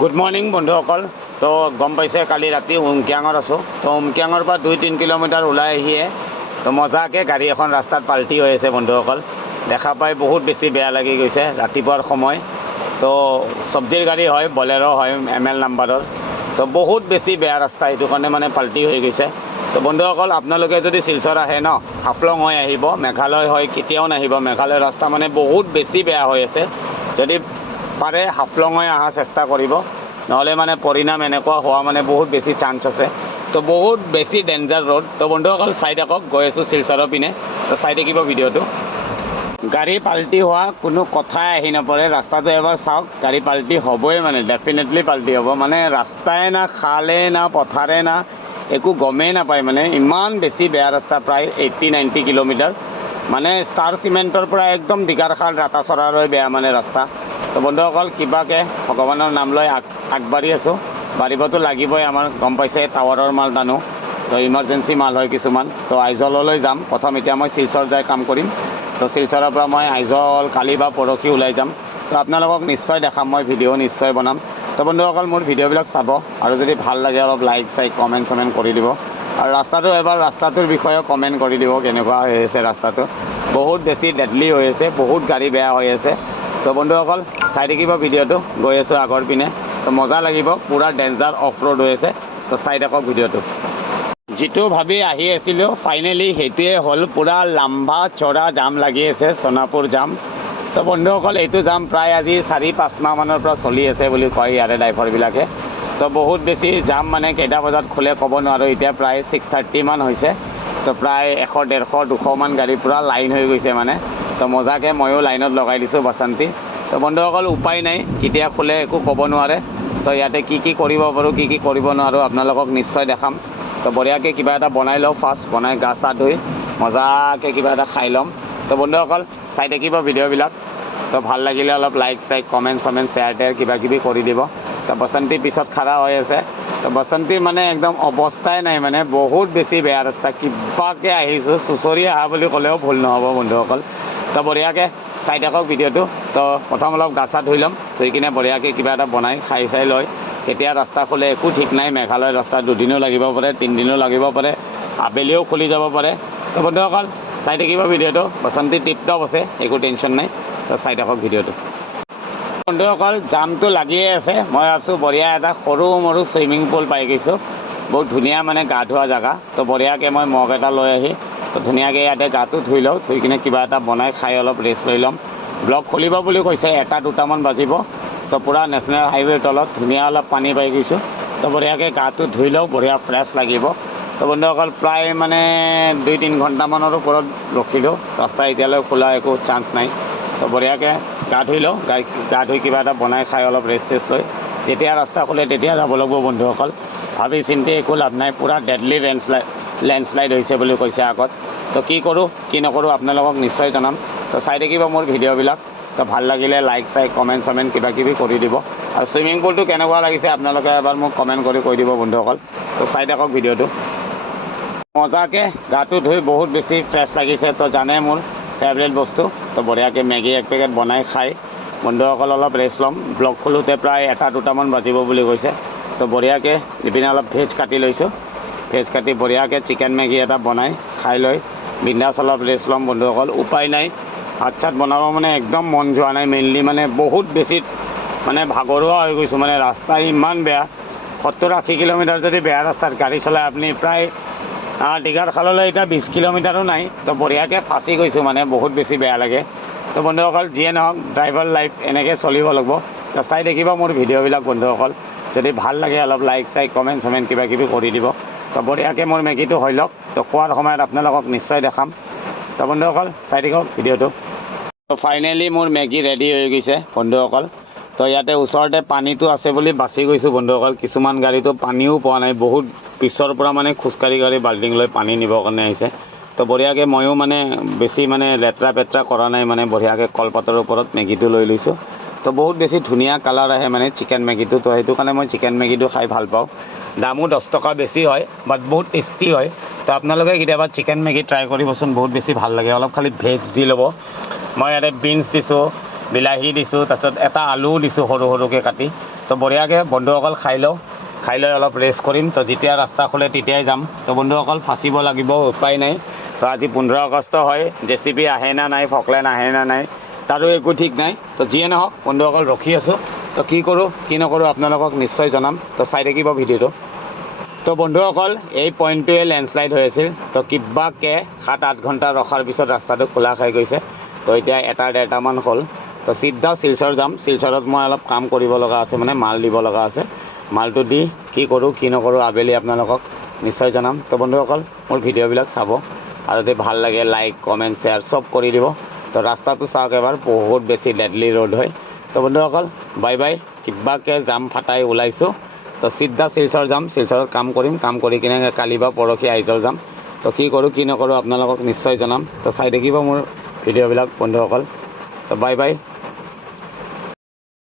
Good morning বন্ধুসকল। তো গম পাইছে কালি ৰাতি উমকিয়াঙত আছোঁ। তো উমকিয়াঙৰ পৰা 2-3 কিলোমিটাৰ ওলাই আহিয়ে তো মজাকৈ গাড়ী এখন ৰাস্তাত পাল্টি হৈ আছে বন্ধুসকল। দেখা পাই বহুত বেছি বেয়া লাগি গৈছে ৰাতিপুৱাৰ সময়। তো চব্জিৰ গাড়ী হয়, বলেৰো হয়, ML নাম্বাৰৰ। তো বহুত বেছি বেয়া ৰাস্তা, এইটো কাৰণে মানে পাল্টি হৈ গৈছে। তো বন্ধুসকল, আপোনালোকে যদি শিলচৰ আহে ন, হাফলং হৈ আহিব, মেঘালয় হয় কেতিয়াও নাহিব। মেঘালয়ৰ ৰাস্তা মানে বহুত বেছি বেয়া হৈ আছে। যদি পাৰে হাফলং হৈ অহাৰ চেষ্টা কৰিব, নহ'লে মানে পৰিণাম এনেকুৱা হোৱা মানে বহুত বেছি চান্স আছে। তো বহুত বেছি ডেঞ্জাৰ ৰোড। তো বন্ধুসকল চাই থাকক, গৈ আছোঁ শিলচৰৰ পিনে। তো চাই থাকিব ভিডিঅ'টো। গাড়ী পাল্টি হোৱা কোনো কথাই আহি নপৰে। ৰাস্তাটো এবাৰ চাওক, গাড়ী পাল্টি হ'বই, মানে ডেফিনেটলি পাল্টি হ'ব। মানে ৰাস্তাই না, খালে না, পথাৰে না, একো গমেই নাপায়। মানে ইমান বেছি বেয়া ৰাস্তা, প্ৰায় 80-90 কিলোমিটাৰ। মানে ষ্টাৰ চিমেণ্টৰ পৰা একদম দীঘাৰখাল ৰাতাচৰালৈ বেয়া মানে ৰাস্তা। তো বন্ধুসকল, কিবাকৈ ভগৱানৰ নাম লৈ আগবাঢ়ি আছোঁ। বাঢ়িবতো লাগিবই, আমাৰ গম পাইছে টাৱাৰৰ মাল টানো। তো ইমাৰ্জেঞ্চি মাল হয় কিছুমান। তো আইজললৈ যাম প্ৰথম। এতিয়া মই শিলচৰ যাই কাম কৰিম। তো শিলচৰৰ পৰা মই আইজল কালি বা পৰহি ওলাই যাম। তো আপোনালোকক নিশ্চয় দেখাম, মই ভিডিঅ' নিশ্চয় বনাম। তো বন্ধুসকল, মোৰ ভিডিঅ'বিলাক চাব, আৰু যদি ভাল লাগে অলপ লাইক কমেণ্ট কৰি দিব। আৰু ৰাস্তাটো এবাৰ ৰাস্তাটোৰ বিষয়েও কমেণ্ট কৰি দিব, কেনেকুৱা হৈ আছে ৰাস্তাটো। বহুত বেছি ডেডলি হৈ আছে, বহুত গাড়ী বেয়া হৈ আছে। তো বন্ধুসকল চাই থাকিব ভিডিঅ'টো। গৈ আছোঁ আগৰ পিনে। তো মজা লাগিব, পূৰা ডেঞ্জাৰ অফ ৰোড হৈ আছে। তো চাই থাকক ভিডিঅ'টো। যিটো ভাবি আহি আছিলোঁ ফাইনেলি সেইটোৱে হ'ল। পূৰা লাম্বা চৰা জাম লাগি আছে, সোণাপুৰ জাম। তো বন্ধুসকল, এইটো জাম প্ৰায় আজি 4-5 মাহমানৰ পৰা চলি আছে বুলি কয় ইয়াৰে ড্ৰাইভাৰবিলাকে। তো বহুত বেছি জাম, মানে কেইটা বজাত খোলে ক'ব নোৱাৰোঁ। এতিয়া প্ৰায় 6:30 মান হৈছে। তো প্ৰায় 100-150-200 মান গাড়ী পূৰা লাইন হৈ গৈছে মানে। তো মজাকৈ ময়ো লাইনত লগাই দিছোঁ বাসন্তী। তো বন্ধুসকল, উপায় নাই, কেতিয়া খোলে একো ক'ব নোৱাৰে। তো ইয়াতে কি কি কৰিব পাৰোঁ, কি কি কৰিব নোৱাৰোঁ আপোনালোকক নিশ্চয় দেখাম। তো বঢ়িয়াকৈ কিবা এটা বনাই লওঁ, ফাৰ্ষ্ট বনাই গা চা ধুই মজাকৈ কিবা এটা খাই ল'ম। তো বন্ধুসকল চাই থাকিব ভিডিঅ'বিলাক। তো ভাল লাগিলে অলপ লাইক কমেণ্ট শ্বেয়াৰ কিবাকিবি কৰি দিব। তো বাসন্তীৰ পিছত খাৰা হৈ আছে। তো বাসন্তীৰ মানে একদম অৱস্থাই নাই, মানে বহুত বেছি বেয়া ৰাস্তা। কিবাকৈ আহিছোঁ, চুচৰি অহা বুলি ক'লেও ভুল নহ'ব বন্ধুসকল। তো বঢ়িয়াকৈ চাই থাকক ভিডিঅ'টো। তো প্ৰথম অলপ গা চা ধুই ল'ম, ধুই কিনে বঢ়িয়াকৈ কিবা এটা বনাই খাই চাই লৈ কেতিয়া ৰাস্তা খোলে একো ঠিক নাই। মেঘালয়ৰ ৰাস্তা 2 দিনো লাগিব পাৰে, 3 দিনো লাগিব পাৰে, আবেলিও খুলি যাব পাৰে। তো বন্ধুসকল চাই থাকিব ভিডিঅ'টো। বাসন্তী টিপটপ আছে, একো টেনশ্যন নাই। তো চাই থাকক ভিডিঅ'টো। বন্ধুসকল, জামটো লাগিয়ে আছে। মই ভাবছোঁ বঢ়িয়া এটা সৰু মৰু চুইমিং পুল পাই গৈছোঁ। বহুত ধুনীয়া মানে গা ধোৱা জেগা। তো বঢ়িয়াকৈ মই মগ এটা লৈ আহি তো ধুনীয়াকৈ ইয়াতে গাটো ধুই লওঁ, ধুই কিনে কিবা এটা বনাই খাই অলপ ৰেষ্ট লৈ ল'ম। ব্লগ খুলিব বুলি কৈছে, 1-2টামান বাজিব। তো পূৰা নেশ্যনেল হাইৱেৰ তলত ধুনীয়া অলপ পানী পাই গৈছোঁ। তো বঢ়িয়াকৈ গাটো ধুই লওঁ, বঢ়িয়া ফ্ৰেছ লাগিব। তো বন্ধুসকল প্ৰায় মানে 2-3 ঘণ্টামানৰ ওপৰত ৰখিলোঁ। ৰাস্তা এতিয়ালৈ খোলা একো চান্স নাই। তো বঢ়িয়াকৈ গা ধুই লওঁ, গা ধুই কিবা এটা বনাই খাই অলপ ৰেষ্ট লৈ যেতিয়া ৰাস্তা খোলে তেতিয়া যাব লাগিব বন্ধুসকল। ভাবি চিন্তি একো লাভ নাই, পূৰা ডেডলি লেণ্ডশ্লাইড হৈছে বুলি কৈছে আগত। তো কি কৰোঁ কি নকৰোঁ আপোনালোকক নিশ্চয় জনাম। তো চাই থাকিব মোৰ ভিডিঅ'বিলাক। তো ভাল লাগিলে লাইক কমেণ্ট কিবাকিবি কৰি দিব। আৰু চুইমিং পুলটো কেনেকুৱা লাগিছে আপোনালোকে এবাৰ মোক কমেণ্ট কৰি কৈ দিব বন্ধুসকল। তো চাই থাকক ভিডিঅ'টো। মজাকৈ গাটো ধুই বহুত বেছি ফ্ৰেছ লাগিছে। তো জানে মোৰ ফেভৰেট বস্তু। তো বঢ়িয়াকৈ মেগী 1 পেকেট বনাই খাই বন্ধুসকল অলপ ৰেষ্ট ল'ম। ব্লগ খোলোতে প্ৰায় 1-2টামান বাজিব বুলি কৈছে। তো বঢ়িয়াকৈ ইপিনে অলপ ভেজ কাটি লৈছোঁ। ভেজ কাটি বঢ়িয়াকৈ চিকেন মেগী এটা বনাই খাই লৈ বিন্দাছ অলপ ৰেষ্ট ল'ম বন্ধুসকল। উপায় নাই, ভাত চাত বনাব মানে একদম মন যোৱা নাই। মেইনলি মানে বহুত বেছি মানে ভাগৰুৱা হৈ গৈছোঁ। মানে ৰাস্তা ইমান বেয়া, 70-80 কিলোমিটাৰ যদি বেয়া ৰাস্তাত গাড়ী চলাই আপুনি প্ৰায় দীঘাৰখাললৈ এতিয়া 20 কিলোমিটাৰো নাই। তো বঢ়িয়াকৈ ফাঁচি গৈছোঁ, মানে বহুত বেছি বেয়া লাগে। তো বন্ধুসকল যিয়ে নহওক, ড্ৰাইভাৰ লাইফ এনেকৈ চলিব লাগিব। তো চাই থাকিব মোৰ ভিডিঅ'বিলাক বন্ধুসকল। যদি ভাল লাগে অলপ লাইক কমেণ্ট কিবাকিবি কৰি দিব। তো বঢ়িয়াকৈ মোৰ মেগীটো হৈ লওক। তো খোৱাৰ সময়ত আপোনালোকক নিশ্চয় দেখাম। তো বন্ধুসকল চাই থাকক ভিডিঅ'টো। তো ফাইনেলি মোৰ মেগী ৰেডি হৈ গৈছে বন্ধুসকল। তো ইয়াতে ওচৰতে পানীটো আছে বুলি বাচি গৈছোঁ বন্ধুসকল। কিছুমান গাড়ীটো পানীও পোৱা নাই, বহুত পিছৰ পৰা মানে খোজকাঢ়ি গাড়ী বাল্টিং লৈ পানী নিবৰ কাৰণে আহিছে। তো বঢ়িয়াকৈ ময়ো মানে বেছি মানে লেতেৰা পেতেৰা কৰা নাই, মানে বঢ়িয়াকৈ কলপাতৰ ওপৰত মেগীটো লৈ লৈছোঁ। তো বহুত বেছি ধুনীয়া কালাৰ আহে মানে চিকেন মেগীটো। তো সেইটো কাৰণে মই চিকেন মেগীটো খাই ভাল পাওঁ। দামো 10 টকা বেছি হয়, বাট বহুত টেষ্টি হয়। তো আপোনালোকে কেতিয়াবা চিকেন মেগী ট্ৰাই কৰিবচোন, বহুত বেছি ভাল লাগে। অলপ খালি ভেজ দি ল'ব। মই ইয়াতে বিনছ দিছোঁ, বিলাহী দিছোঁ, তাৰপিছত এটা আলুও দিছোঁ সৰু সৰুকৈ কাটি। তো বঢ়িয়াকৈ বন্ধুসকল খাই লৈ অলপ ৰেষ্ট কৰিম। তো যেতিয়া ৰাস্তা খোলে তেতিয়াই যাম। তো বন্ধুসকল ফাঁচিব লাগিব, উপায় নাই। তো আজি 15 আগষ্ট হয়, JCB আহে না নাই, ফকলেন আহে না নাই, তাৰো একো ঠিক নাই। তো যিয়ে নহওক বন্ধুসকল ৰখি আছোঁ। তো কি কৰোঁ কি নকৰোঁ আপোনালোকক নিশ্চয় জনাম। তো চাই থাকিব ভিডিঅ'টো। তো বন্ধুসকল এই পইণ্টটোৱে লেণ্ডশ্লাইড হৈ আছিল। তো কিবাকৈ 7-8 ঘণ্টা ৰখাৰ পিছত ৰাস্তাটো খোলা খাই গৈছে। তো এতিয়া 1-1:30মান হ'ল। তো চিধা শিলচৰ যাম। শিলচৰত মই অলপ কাম কৰিব লগা আছে, মানে মাল দিব লগা আছে। মালটো দি কি কৰোঁ কি নকৰোঁ আবেলি আপোনালোকক নিশ্চয় জনাম। তো বন্ধুসকল মোৰ ভিডিঅ'বিলাক চাব, আৰু যদি ভাল লাগে লাইক কমেণ্ট শ্বেয়াৰ চব কৰি দিব। তো ৰাস্তাটো চাওক এবাৰ, বহুত বেছি ডেডলি ৰোড হয়। তো বন্ধুসকল বাই বাই। কিবাকৈ জাম ফাটাই ওলাইছোঁ। তো চিধা শিলচৰ যাম, শিলচৰত কাম কৰিম, কাম কৰি কিনে কালি বা পৰহি আইজল যাম। তো কি কৰোঁ কি নকৰোঁ আপোনালোকক নিশ্চয় জনাম। তো চাই থাকিব মোৰ ভিডিঅ'বিলাক বন্ধুসকল। তো বাই বাই।